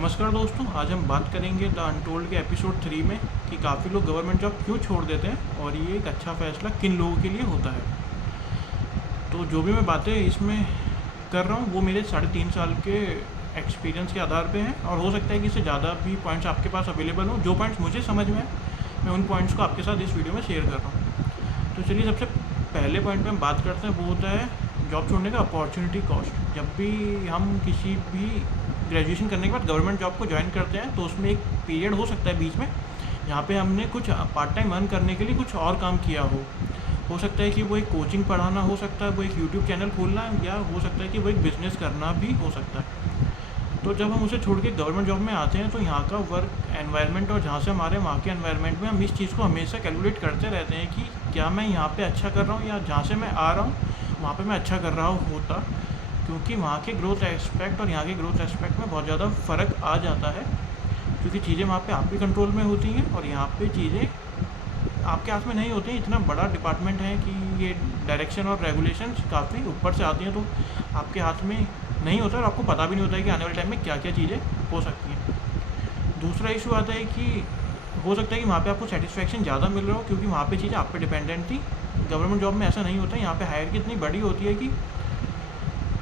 नमस्कार दोस्तों, आज हम बात करेंगे द अनटोल्ड के एपिसोड 3 में कि काफ़ी लोग गवर्नमेंट जॉब क्यों छोड़ देते हैं और ये एक अच्छा फ़ैसला किन लोगों के लिए होता है। तो जो भी मैं बातें इसमें कर रहा हूँ वो मेरे 3.5 साल के एक्सपीरियंस के आधार पे हैं और हो सकता है कि इससे ज़्यादा भी पॉइंट्स आपके पास अवेलेबल हों। जो पॉइंट्स मुझे समझ में आए मैं उन पॉइंट्स को आपके साथ इस वीडियो में शेयर कर रहा हूँ। तो चलिए सबसे पहले पॉइंट पे हम बात करते हैं, वो होता है जॉब छोड़ने का अपॉर्चुनिटी कॉस्ट। जब भी हम किसी भी ग्रेजुएशन करने के बाद गवर्नमेंट जॉब को ज्वाइन करते हैं तो उसमें एक पीरियड हो सकता है बीच में जहाँ पे हमने कुछ पार्ट टाइम अर्न करने के लिए कुछ और काम किया हो सकता है कि वो एक कोचिंग पढ़ाना, हो सकता है वो एक यूट्यूब चैनल खोलना, या हो सकता है कि वो एक बिज़नेस करना भी हो सकता है। तो जब हम उसे छोड़ के गवर्नमेंट जॉब में आते हैं तो यहाँ का वर्क एनवायरनमेंट और जहाँ से हमारे वहाँ के एनवायरनमेंट में हम इस चीज़ को हमेशा कैलकुलेट करते रहते हैं कि क्या मैं यहाँ पे अच्छा कर रहा हूँ या जहाँ से मैं आ रहा हूँ वहाँ पे मैं अच्छा कर रहा होता, क्योंकि वहाँ के ग्रोथ एस्पेक्ट और यहाँ के ग्रोथ एस्पेक्ट में बहुत ज़्यादा फ़र्क आ जाता है। क्योंकि चीज़ें वहाँ पे आपके कंट्रोल में होती हैं और यहाँ पे चीज़ें आपके हाथ में नहीं होती। इतना बड़ा डिपार्टमेंट है कि ये डायरेक्शन और रेगुलेशंस काफ़ी ऊपर से आती हैं, तो आपके हाथ में नहीं होता और आपको पता भी नहीं होता है कि आने वाले टाइम में क्या क्या चीज़ें हो सकती हैं। दूसरा इशू आता है कि हो सकता है कि वहाँ पे आपको सेटिस्फेक्शन ज़्यादा मिल रहा हो क्योंकि वहाँ पे चीज़ें आप पे डिपेंडेंट थी। गवर्नमेंट जॉब में ऐसा नहीं होता। यहाँ पे हायरार्की इतनी बड़ी होती है कि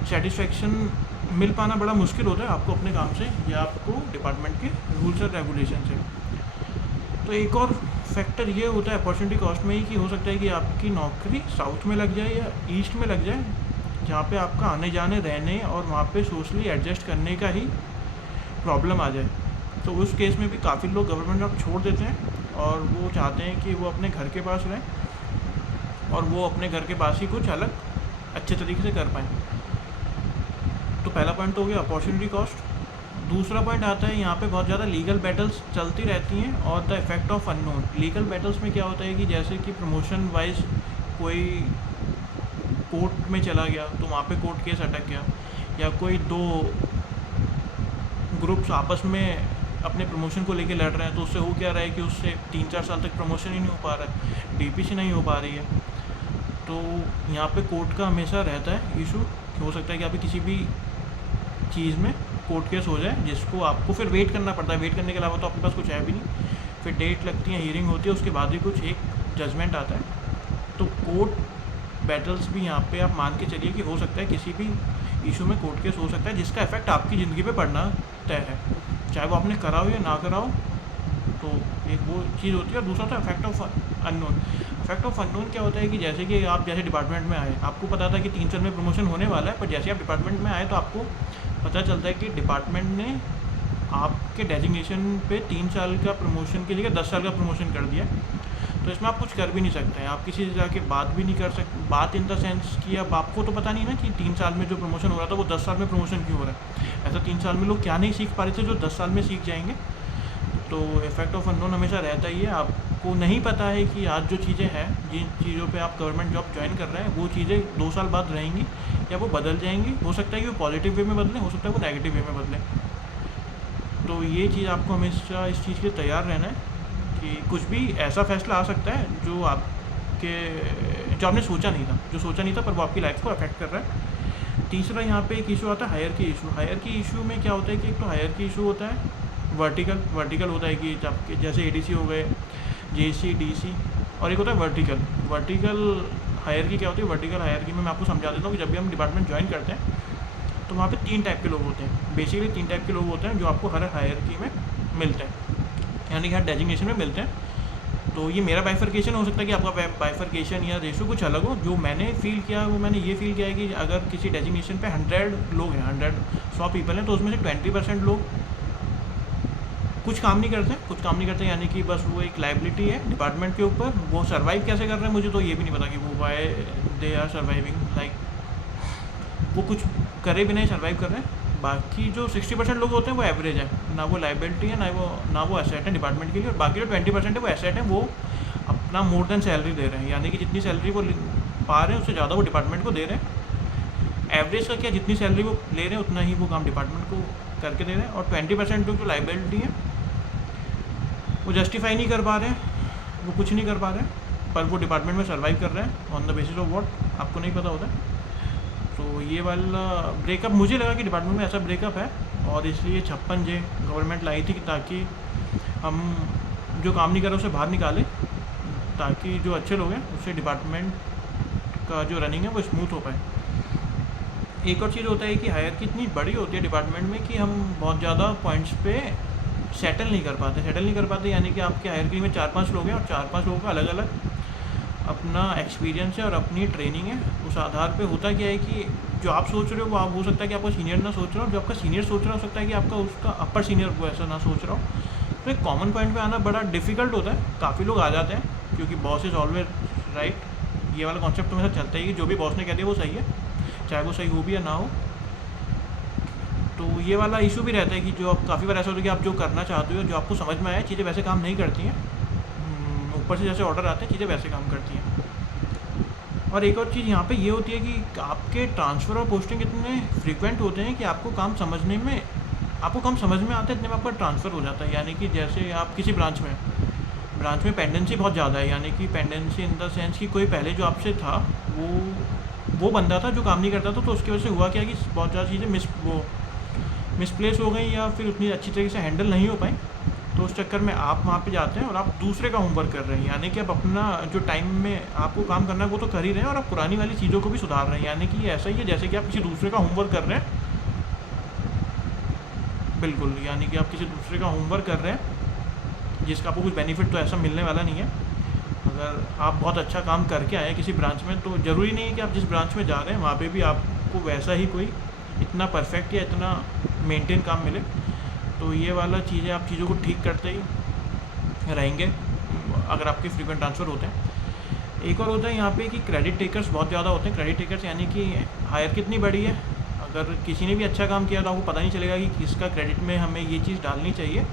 सेटिस्फेक्शन मिल पाना बड़ा मुश्किल होता है आपको अपने काम से या आपको डिपार्टमेंट के रूल्स और रेगुलेशन से। तो एक और फैक्टर ये होता है अपॉर्चुनिटी कॉस्ट में ही कि हो सकता है कि आपकी नौकरी साउथ में लग जाए या ईस्ट में लग जाए, जहाँ पे आपका आने जाने रहने और वहाँ पे सोशली एडजस्ट करने का ही प्रॉब्लम आ जाए। तो उस केस में भी काफ़ी लोग गवर्नमेंट जॉब छोड़ देते हैं और वो चाहते हैं कि वो अपने घर के पास रहें और वो अपने घर के पास ही कुछ अलग अच्छे तरीके से कर पाएँ। तो पहला पॉइंट तो हो गया अपॉर्चुनिटी कॉस्ट। दूसरा पॉइंट आता है यहाँ पे बहुत ज़्यादा लीगल बैटल्स चलती रहती हैं और the effect of unknown. Legal battles में क्या होता है कि जैसे कि प्रमोशन वाइज कोई कोर्ट में चला गया तो वहाँ पे कोर्ट केस अटक गया, या कोई दो ग्रुप्स आपस में अपने प्रमोशन को लेके लड़ रहे हैं तो उससे हो क्या रहा है कि उससे 3-4 साल तक प्रमोशन ही नहीं हो पा रहा है, डीपीसी नहीं हो पा रही है। तो यहाँ पे कोर्ट का हमेशा रहता है इशू। हो सकता है कि अभी किसी भी चीज़ में कोर्ट केस हो जाए जिसको आपको फिर वेट करना पड़ता है। वेट करने के अलावा तो आपके पास कुछ है भी नहीं। फिर डेट लगती है, हियरिंग होती है, उसके बाद ही कुछ एक जजमेंट आता है। तो कोर्ट बैटल्स भी यहाँ पे आप मान के चलिए कि हो सकता है किसी भी इशू में कोर्ट केस हो सकता है जिसका इफेक्ट आपकी ज़िंदगी पे पड़ना तय है, चाहे वो आपने करा हो या ना करा हो। तो एक वो चीज़ होती है। और दूसरा था effect of unknown. Effect of unknown क्या होता है कि जैसे कि आप जैसे डिपार्टमेंट में आए, आपको पता था कि 3 साल में प्रमोशन होने वाला है, पर जैसे आप डिपार्टमेंट में आए तो आपको पता चलता है कि डिपार्टमेंट ने आपके डेजिग्नेशन पे 3 साल का प्रमोशन की जगह 10 साल का प्रमोशन कर दिया। तो इसमें आप कुछ कर भी नहीं सकते हैं, आप किसी से जाके बात भी नहीं कर सकते। बात इन द सेंस कि अब आपको तो पता नहीं ना कि 3 साल में जो प्रमोशन हो रहा था वो 10 साल में प्रमोशन क्यों हो रहा है। ऐसा 3 साल में लोग क्या नहीं सीख पा रहे थे जो 10 साल में सीख जाएंगे। तो इफेक्ट ऑफ अननोन हमेशा रहता ही है। आपको नहीं पता है कि आज जो चीज़ें हैं, जिन चीज़ों पे आप गवर्नमेंट जॉब ज्वाइन कर रहे हैं, वो चीज़ें 2 साल बाद रहेंगी या वो बदल जाएंगी। हो सकता है कि वो पॉजिटिव वे में बदलें, हो सकता है वो नेगेटिव वे में बदलें। तो ये चीज़ आपको हमेशा इस चीज़ के तैयार रहना है कि कुछ भी ऐसा फैसला आ सकता है जो आपने सोचा नहीं था, पर वो आपकी लाइफ को अफेक्ट कर रहा है। तीसरा यहाँ पे एक इशू आता है हायर की इशू। हायर की इशू में क्या होता है कि एक तो हायर की इशू होता है वर्टिकल होता है कि आपके जैसे एडीसी हो गए, जेसी, डीसी, और एक होता है वर्टिकल हायरार्की। क्या होती है वर्टिकल हायरार्की में मैं आपको समझा देता हूँ कि जब भी हम डिपार्टमेंट ज्वाइन करते हैं तो वहाँ पे 3 टाइप के लोग होते हैं। बेसिकली 3 टाइप के लोग होते हैं जो आपको हर हायरार्की में मिलते हैं, यानी कि हर डेजिग्नेशन में मिलते हैं। तो ये मेरा बाइफर्केशन हो सकता है कि आपका बाइफर्केशन या रेशो कुछ अलग हो। जो मैंने फील किया वो मैंने ये फील किया है कि अगर किसी डेजिग्नेशन पे 100 लोग हैं, 100 पीपल हैं, तो उसमें से 20% लोग कुछ काम नहीं करते, यानी कि बस वो एक लाइबिलिटी है डिपार्टमेंट के ऊपर। वो सर्वाइव कैसे कर रहे हैं मुझे तो ये भी नहीं पता कि वो why they are surviving, like वो कुछ करे भी नहीं सर्वाइव कर रहे हैं। बाकी जो 60% लोग होते हैं वो एवरेज है, ना वो लाइबिलिटी है ना वो एसेट है डिपार्टमेंट के लिए। और बाकी जो 20% है वो एसेट है, वो अपना मोर देन सैलरी दे रहे हैं, यानी कि जितनी सैलरी वो पा रहे हैं उससे ज़्यादा वो डिपार्टमेंट को दे रहे हैं। एवरेज का क्या, जितनी सैलरी वो ले रहे हैं उतना ही वो काम डिपार्टमेंट को करके दे रहे हैं। और 20% लोग जो लाइबिलिटी है वो जस्टिफाई नहीं कर पा रहे हैं, वो कुछ नहीं कर पा रहे हैं, पर वो डिपार्टमेंट में सर्वाइव कर रहे हैं on the basis of what आपको नहीं पता होता है। तो ये वाला ब्रेकअप मुझे लगा कि डिपार्टमेंट में ऐसा ब्रेकअप है और इसलिए 56J गवर्नमेंट लाई थी ताकि हम जो काम नहीं कर रहे उसे बाहर निकालें, ताकि जो अच्छे लोग हैं उससे डिपार्टमेंट का जो रनिंग है वो स्मूथ हो पाए। एक और चीज़ होता है कि हायरकी इतनी बड़ी होती है डिपार्टमेंट में कि हम बहुत ज़्यादा पॉइंट्स पे सेटल नहीं कर पाते यानी कि आपके हायरकी में 4-5 लोग हैं और 4-5 लोगों का अलग अलग अपना एक्सपीरियंस है और अपनी ट्रेनिंग है। उस आधार पे होता क्या है कि जो आप सोच रहे हो वो आप हो सकता है कि आपका सीनियर ना सोच रहा हो, जो आपका सीनियर सोच रहा हो सकता है कि आपका उसका अपर सीनियर वो ऐसा ना सोच रहा हो। तो एक कॉमन पॉइंट पे आना बड़ा डिफ़िकल्ट होता है। काफ़ी लोग आ जाते हैं क्योंकि बॉस इज़ ऑलवेज राइट, ये वाला कॉन्सेप्ट तो मेरे साथ चलता है कि जो भी बॉस ने कह दिया वो सही है, चाहे वो सही हो भी या ना हो। तो ये वाला इशू भी रहता है कि जो आप काफ़ी बार ऐसा होता है कि आप जो करना चाहते हो, जो आपको समझ में आया, चीज़ें वैसे काम नहीं करती हैं। ऊपर से जैसे ऑर्डर आते हैं चीज़ें वैसे काम करती हैं। और एक और चीज़ यहाँ पे ये होती है कि आपके ट्रांसफ़र और पोस्टिंग इतने फ्रीक्वेंट होते हैं कि आपको काम समझ में आता है, इतने में आपका ट्रांसफ़र हो जाता है। यानी कि जैसे आप किसी ब्रांच में पेंडेंसी बहुत ज़्यादा है, यानी कि पेंडेंसी इन द सेंस कि कोई पहले जो आपसे था वो बंदा था जो काम नहीं करता था, तो उसकी वजह से हुआ क्या कि बहुत ज़्यादा चीज़ें मिसप्लेस हो गई या फिर उतनी अच्छी तरीके से हैंडल नहीं हो पाई। तो उस चक्कर में आप वहाँ पे जाते हैं और आप दूसरे का होमवर्क कर रहे हैं, यानी कि आप अपना जो टाइम में आपको काम करना है वो तो कर ही रहे हैं और आप पुरानी वाली चीज़ों को भी सुधार रहे हैं। यानी कि ऐसा ही है जैसे कि आप किसी दूसरे का होमवर्क कर रहे हैं, बिल्कुल, यानी कि आप किसी दूसरे का होमवर्क कर रहे हैं जिसका आपको कुछ बेनिफिट तो ऐसा मिलने वाला नहीं है। अगर आप बहुत अच्छा काम करके आए किसी ब्रांच में, तो ज़रूरी नहीं है कि आप जिस ब्रांच में जा रहे हैं वहाँ पे भी आपको वैसा ही कोई इतना परफेक्ट या इतना मेंटेन काम मिले। तो ये वाला चीज़ें आप चीज़ों को ठीक करते ही रहेंगे अगर आपके फ्रीक्वेंट ट्रांसफ़र होते हैं। एक और होता है यहाँ पे कि क्रेडिट टेकर्स बहुत ज़्यादा होते हैं। क्रेडिट टेकर्स यानी कि हायर कितनी बड़ी है, अगर किसी ने भी अच्छा काम किया तो आपको पता नहीं चलेगा कि किसका क्रेडिट में हमें ये चीज़ डालनी चाहिए।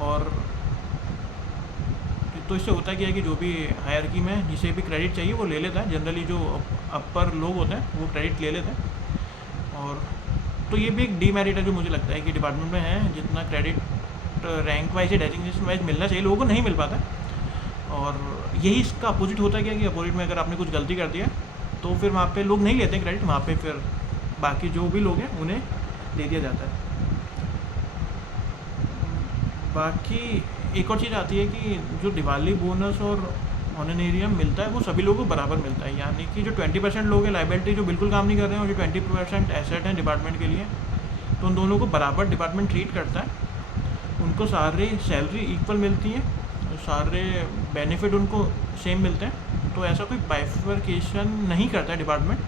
और तो इससे होता क्या है कि जो भी हायरकी में जिसे भी क्रेडिट चाहिए वो ले लेता है। जनरली जो अपर लोग होते हैं वो क्रेडिट ले लेते हैं। और तो ये भी एक डीमेरिट है जो मुझे लगता है कि डिपार्टमेंट में है, जितना क्रेडिट रैंक वाइज या डेजिग्नेशन वाइज मिलना चाहिए लोगों को नहीं मिल पाता। और यही इसका अपोजिट होता है क्या कि अपोजिट में अगर आपने कुछ गलती कर दिया तो फिर वहाँ पे लोग नहीं लेते हैं क्रेडिट, वहाँ पे फिर बाकी जो भी लोग हैं उन्हें दे दिया जाता है। बाकी एक और चीज़ आती है कि जो दिवाली बोनस और ऑनरेरियम मिलता है वो सभी लोगों को बराबर मिलता है। यानी कि जो 20% लोग हैं लाइबिलिटी जो बिल्कुल काम नहीं कर रहे हैं और जो 20% एसेट हैं डिपार्टमेंट के लिए, तो उन दोनों को बराबर डिपार्टमेंट ट्रीट करता है। उनको सारे सैलरी इक्वल मिलती है, सारे बेनिफिट उनको सेम मिलते हैं। तो ऐसा कोई बाइफर्केशन नहीं करता है डिपार्टमेंट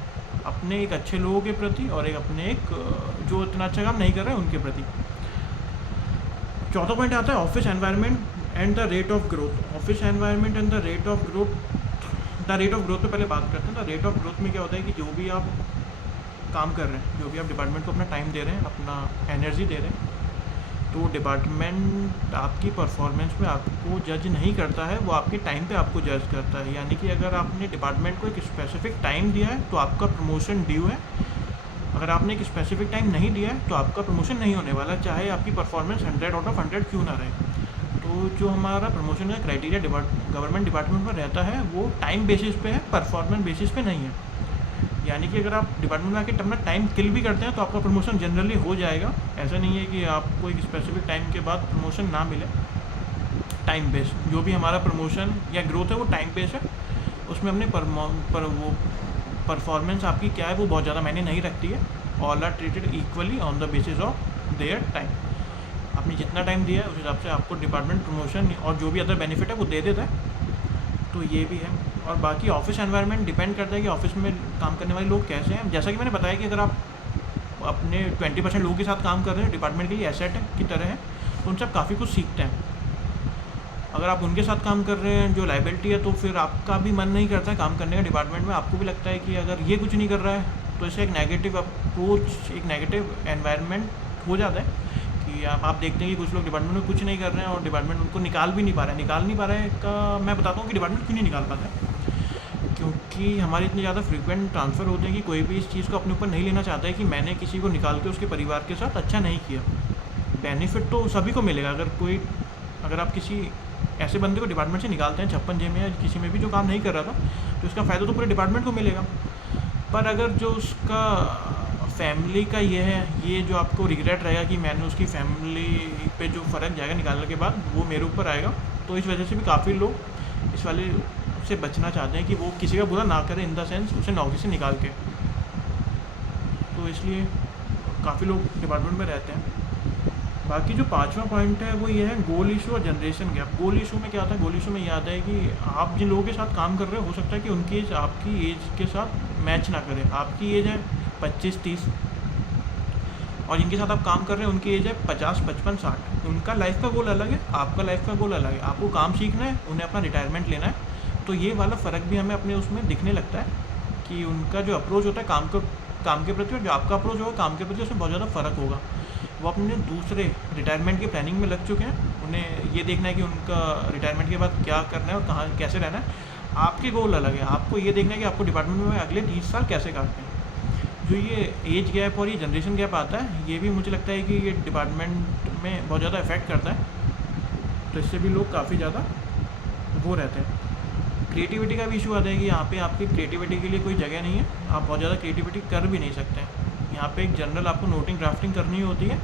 अपने एक अच्छे लोगों के प्रति और एक जो इतना अच्छा काम नहीं कर रहे हैं उनके प्रति। चौथा पॉइंट आता है office environment and the rate of growth. Office environment and the rate of growth पे पहले बात करते हैं। द रेट ऑफ ग्रोथ में क्या होता है कि जो भी आप काम कर रहे हैं, जो भी आप डिपार्टमेंट को अपना टाइम दे रहे हैं, अपना एनर्जी दे रहे हैं, तो डिपार्टमेंट आपकी परफॉर्मेंस में आपको जज नहीं करता है, वो आपके टाइम पे आपको जज करता है। यानी कि अगर आपने डिपार्टमेंट को एक स्पेसिफिक टाइम दिया है तो आपका प्रमोशन ड्यू है, अगर आपने एक स्पेसिफिक टाइम नहीं दिया है तो आपका प्रमोशन नहीं होने वाला, चाहे आपकी परफॉर्मेंस 100 आउट ऑफ 100 क्यों ना रहे। तो जो हमारा प्रमोशन का क्राइटेरिया गवर्नमेंट डिपार्टमेंट में रहता है वो टाइम बेसिस पे है, परफॉर्मेंस बेसिस पे नहीं है। यानी कि अगर आप डिपार्टमेंट में आके अपना टाइम किल भी करते हैं तो आपका प्रमोशन जनरली हो जाएगा। ऐसा नहीं है कि आपको एक स्पेसिफिक टाइम के बाद प्रमोशन ना मिले। टाइम बेस जो भी हमारा प्रमोशन या ग्रोथ है वो टाइम बेस है, उसमें अपने वो परफॉर्मेंस आपकी क्या है वो बहुत ज़्यादा मायने नहीं रखती है। All are treated equally on the basis of their time. आपने जितना टाइम दिया है उस हिसाब से आपको डिपार्टमेंट प्रमोशन और जो भी अदर बेनिफिट है वो दे देता है। तो ये भी है। और बाकी ऑफिस एनवायरनमेंट डिपेंड करता है कि ऑफिस में काम करने वाले लोग कैसे हैं। जैसा कि मैंने बताया कि अगर आप अपने 20% लोगों के साथ काम कर रहे हैं, डिपार्टमेंट के लिए एसेट की तरह है, तो उनसे आप काफ़ी कुछ सीखते हैं। अगर आप उनके साथ काम कर रहे हैं जो लाइबिलिटी है, तो फिर आपका भी मन नहीं करता है काम करने का डिपार्टमेंट में। आपको भी लगता है कि अगर ये कुछ नहीं कर रहा है तो इससे एक नेगेटिव अप्रोच, एक नेगेटिव एनवायरनमेंट हो जाता है कि आप देखते हैं कि कुछ लोग डिपार्टमेंट में कुछ नहीं कर रहे हैं और डिपार्टमेंट उनको निकाल भी नहीं पा रहा है। का मैं बताता हूँ कि डिपार्टमेंट क्यों नहीं निकाल पाता है। क्योंकि हमारे इतने ज़्यादा फ्रीक्वेंट ट्रांसफ़र होते हैं कि कोई भी इस चीज़ को अपने ऊपर नहीं लेना चाहता है कि मैंने किसी को निकाल के उसके परिवार के साथ अच्छा नहीं किया। बेनिफिट तो सभी को मिलेगा। अगर आप किसी ऐसे बंदे को डिपार्टमेंट से निकालते हैं 56J में या किसी में भी जो काम नहीं कर रहा था, तो इसका फ़ायदा तो पूरे डिपार्टमेंट को मिलेगा। पर अगर जो उसका फैमिली का ये है, ये जो आपको रिग्रेट रहेगा कि मैंने उसकी फैमिली पे जो फ़र्क जाएगा निकालने के बाद वो मेरे ऊपर आएगा। तो इस वजह से भी काफ़ी लोग इस वाले से बचना चाहते हैं कि वो किसी का बुरा ना करे, इन द सेंस उसे नौकरी से निकाल के। तो इसलिए काफ़ी लोग डिपार्टमेंट में रहते हैं। बाकी जो पांचवा पॉइंट है वो ये है गोल इशू और जनरेशन गैप। गोल इशू में क्या आता है? गोल इशू में ये आता है कि आप जिन लोगों के साथ काम कर रहे हो सकता है कि उनकी एज आपकी एज के साथ मैच ना करे। आपकी एज है 25-30 और जिनके साथ आप काम कर रहे हैं उनकी एज है 50-55-60। उनका लाइफ का गोल अलग है, आपका लाइफ का गोल अलग है। आपको काम सीखना है, उन्हें अपना रिटायरमेंट लेना है। तो ये वाला फ़र्क भी हमें अपने उसमें दिखने लगता है कि उनका जो अप्रोच होता है काम के प्रति और जो आपका अप्रोच होगा काम के प्रति, उसमें बहुत ज़्यादा फ़र्क होगा। वो अपने दूसरे रिटायरमेंट की प्लानिंग में लग चुके हैं। उन्हें ये देखना है कि उनका रिटायरमेंट के बाद क्या करना है और कहाँ कैसे रहना है। आपके गोल अलग है, आपको ये देखना है कि आपको डिपार्टमेंट में अगले 30 साल कैसे काटने हैं। जो ये एज गैप और ये जनरेशन गैप आता है, ये भी मुझे लगता है कि ये डिपार्टमेंट में बहुत ज़्यादा इफेक्ट करता है। तो इससे भी लोग काफ़ी ज़्यादा वो रहते हैं। क्रिएटिविटी का भी इशू आता है कि यहाँ पे आपकी क्रिएटिविटी के लिए कोई जगह नहीं है, आप बहुत ज़्यादा क्रिएटिविटी कर भी नहीं सकते हैं। यहाँ पे एक जनरल आपको नोटिंग ड्राफ्टिंग करनी होती है।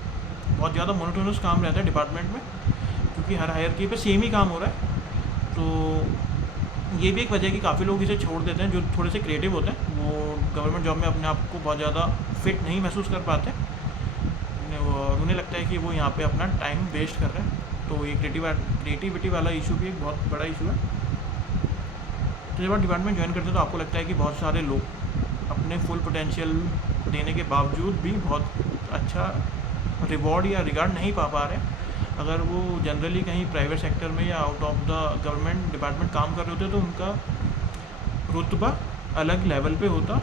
बहुत ज़्यादा मोनोटोनस काम रहता है डिपार्टमेंट में, क्योंकि हर हायरकी पे सेम ही काम हो रहा है। तो ये भी एक वजह है कि काफ़ी लोग इसे छोड़ देते हैं, जो थोड़े से क्रिएटिव होते हैं। वो गवर्नमेंट जॉब में अपने आप को बहुत ज़्यादा फिट नहीं महसूस कर पाते और उन्हें लगता है कि वो यहाँ पे अपना टाइम वेस्ट कर रहे हैं। तो ये क्रिएटिविटी वाला इशू भी एक बहुत बड़ा इशू है। तो जब आप डिपार्टमेंट ज्वाइन करते हैं तो आपको लगता है कि बहुत सारे लोग अपने फुल पोटेंशियल देने के बावजूद भी बहुत अच्छा रिवॉर्ड या रिगार्ड नहीं पा रहे हैं। अगर वो जनरली कहीं प्राइवेट सेक्टर में या out of the government department काम कर रहे होते तो उनका रुतबा अलग लेवल पे होता,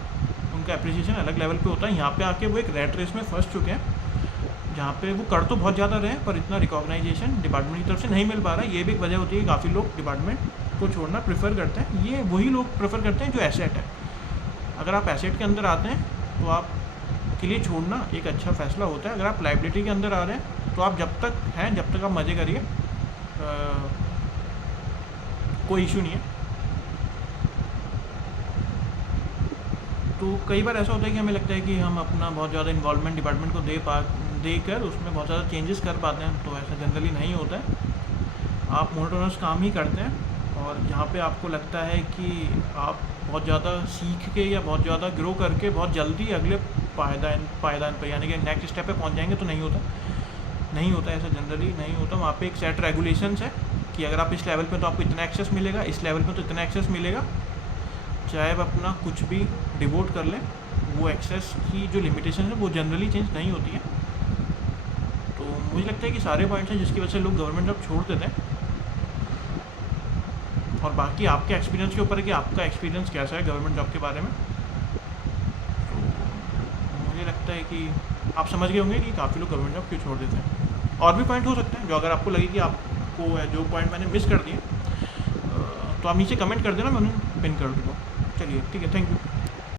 उनका अप्रिसिएशन अलग लेवल पे होता है। यहाँ पे आके वो एक रैट रेस में फंस चुके हैं, जहाँ पे वो कर तो बहुत ज़्यादा रहे हैं पर इतना रिकॉग्नाइजेशन डिपार्टमेंट की तरफ से नहीं मिल पा रहा है। ये भी एक वजह होती है कि काफ़ी लोग डिपार्टमेंट को छोड़ना प्रेफर करते हैं। ये वही लोग प्रेफर करते हैं जो एसेट है। अगर आप एसेट के अंदर आते हैं तो आप के लिए छोड़ना एक अच्छा फैसला होता है। अगर आप लाइबिलिटी के अंदर आ रहे हैं तो आप जब तक हैं, जब तक आप मज़े करिए, कोई इशू नहीं है। तो कई बार ऐसा होता है कि हमें लगता है कि हम अपना बहुत ज़्यादा इन्वॉल्वमेंट डिपार्टमेंट को देकर उसमें बहुत ज़्यादा चेंजेस कर पाते हैं। तो ऐसा जनरली नहीं होता है। आप मोनोटोनस काम ही करते हैं और जहाँ पे आपको लगता है कि आप बहुत ज़्यादा सीख के या बहुत ज़्यादा ग्रो करके बहुत जल्दी अगले पायदान पर यानी कि नेक्स्ट स्टेप पे पहुँच जाएंगे, तो नहीं होता ऐसा जनरली नहीं होता। वहाँ पे एक सेट रेगुलेशंस है कि अगर आप इस लेवल पे तो आपको इतना एक्सेस मिलेगा, इस लेवल पे तो इतना एक्सेस मिलेगा। चाहे आप अपना कुछ भी डिवोट कर लें, वो एक्सेस की जो लिमिटेशन है वो जनरली चेंज नहीं होती है। तो मुझे लगता है कि सारे पॉइंट्स हैं जिसकी वजह से लोग गवर्नमेंट जॉब छोड़ देते हैं। और बाकी आपके एक्सपीरियंस के ऊपर है कि आपका एक्सपीरियंस कैसा है गवर्नमेंट जॉब के बारे में। तो मुझे लगता है कि आप समझ गए होंगे कि काफ़ी लोग गवर्नमेंट जॉब क्यों छोड़ देते हैं। और भी पॉइंट हो सकते हैं जो अगर आपको लगे कि आपको जो पॉइंट मैंने मिस कर दिए तो आप नीचे कमेंट कर देना, मैं उन्हें पिन कर दूँगा। चलिए ठीक है, थैंक यू।